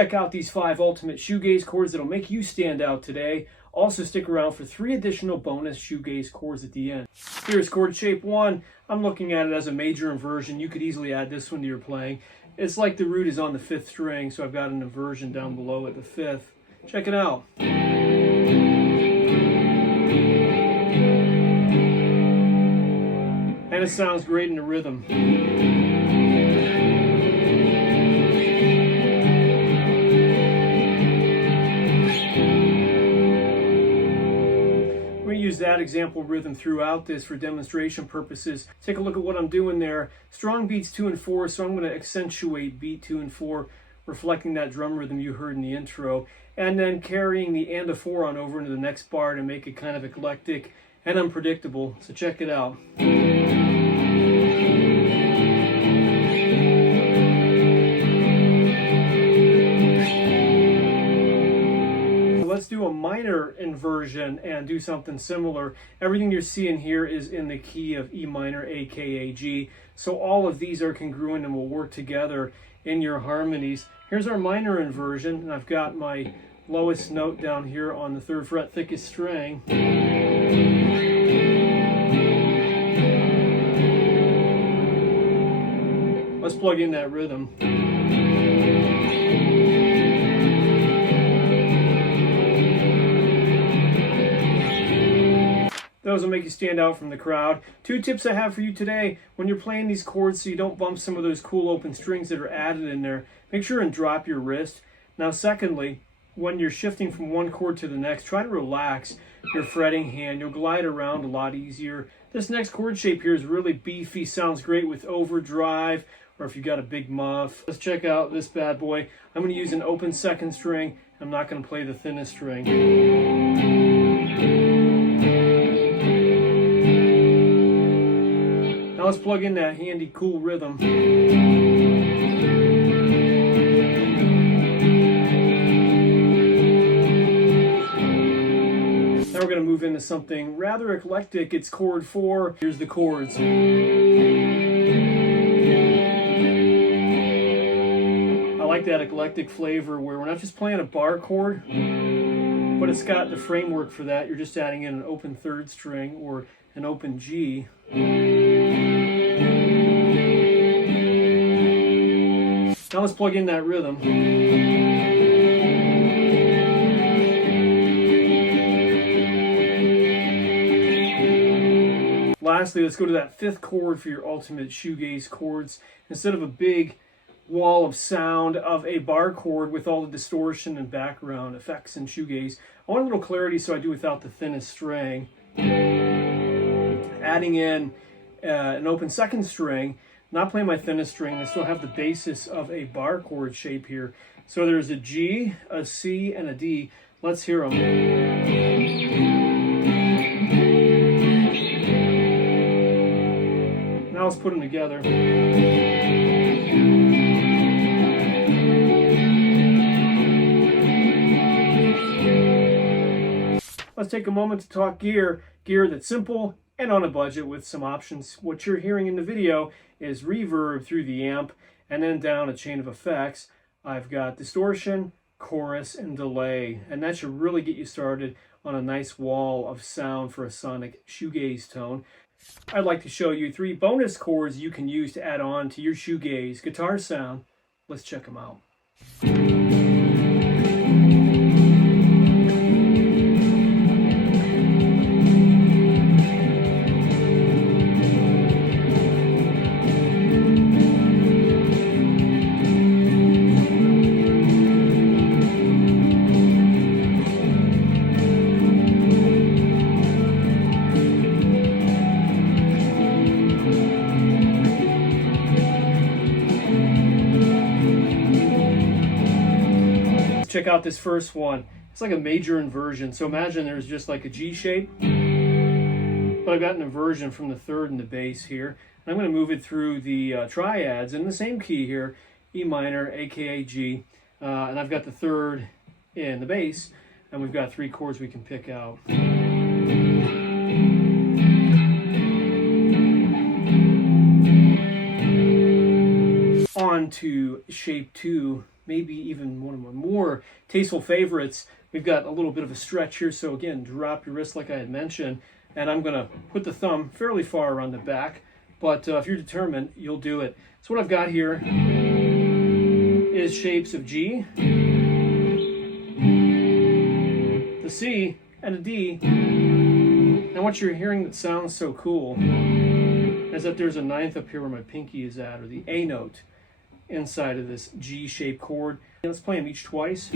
check out these 5 ultimate shoegaze chords that'll make you stand out today. Also stick around for 3 additional bonus shoegaze chords at the end. Here's chord shape 1. I'm looking at it as a major inversion. You could easily add this one to your playing. It's like the root is on the 5th string, so I've got an inversion down below at the 5th. Check it out. And it sounds great in the rhythm. Use that example rhythm throughout this for demonstration purposes. Take a look at what I'm doing there. Strong beats 2 and 4, so I'm going to accentuate beat 2 and 4, reflecting that drum rhythm you heard in the intro, and then carrying the and a 4 on over into the next bar to make it kind of eclectic and unpredictable. So check it out. Let's do a minor inversion and do something similar. Everything you're seeing here is in the key of E minor, aka G. So all of these are congruent and will work together in your harmonies. Here's our minor inversion, and I've got my lowest note down here on the 3rd fret, thickest string. Let's plug in that rhythm. Those will make you stand out from the crowd. 2 tips I have for you today when you're playing these chords so you don't bump some of those cool open strings that are added in there. Make sure and drop your wrist. Now secondly, when you're shifting from one chord to the next, try to relax your fretting hand. You'll glide around a lot easier. This next chord shape here is really beefy, sounds great with overdrive or if you got a big muff. Let's check out this bad boy. I'm going to use an open 2nd string. I'm not going to play the thinnest string. Now let's plug in that handy, cool rhythm. Now we're going to move into something rather eclectic. It's chord 4. Here's the chords. I like that eclectic flavor where we're not just playing a bar chord, but it's got the framework for that. You're just adding in an open 3rd string or an open G. Now let's plug in that rhythm. Lastly, let's go to that 5th chord for your ultimate shoegaze chords. Instead of a big wall of sound of a bar chord with all the distortion and background effects in shoegaze, I want a little clarity, so I do without the thinnest string. Adding in an open 2nd string, not playing my thinnest string. I still have the basis of a bar chord shape here. So there's a G, a C, and a D. Let's hear them. Now let's put them together. Let's take a moment to talk gear that's simple and on a budget with some options. What you're hearing in the video is reverb through the amp and then down a chain of effects. I've got distortion, chorus, and delay, and that should really get you started on a nice wall of sound for a sonic shoegaze tone. I'd like to show you 3 bonus chords you can use to add on to your shoegaze guitar sound. Let's check them out. Check out this first one. It's like a major inversion. So imagine there's just like a G shape, but I've got an inversion from the 3rd in the bass here. I'm going to move it through the triads in the same key here, E minor, aka G, and I've got the 3rd in the bass, and we've got 3 chords we can pick out. On on to shape 2, maybe even one of my more tasteful favorites. We've got a little bit of a stretch here, so again, drop your wrist like I had mentioned, and I'm going to put the thumb fairly far around the back, but if you're determined, you'll do it. So what I've got here is shapes of G, the C, and a D. And what you're hearing that sounds so cool is that there's a 9th up here where my pinky is at, or the A note inside of this G-shaped chord. Let's play them each twice.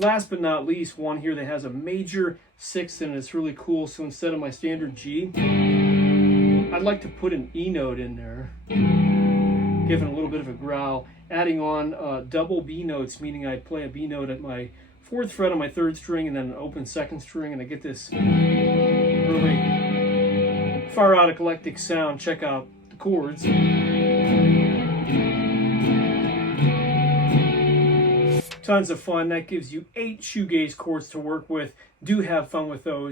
Last but not least, one here that has a major 6th in it. It's really cool. So instead of my standard G, I'd like to put an E note in there, giving a little bit of a growl, adding on double B notes, meaning I play a B note at my 4th fret on my 3rd string and then an open 2nd string, and I get this really far out eclectic sound. Check out the chords. Tons of fun. That gives you 8 shoegaze chords to work with. Do have fun with those.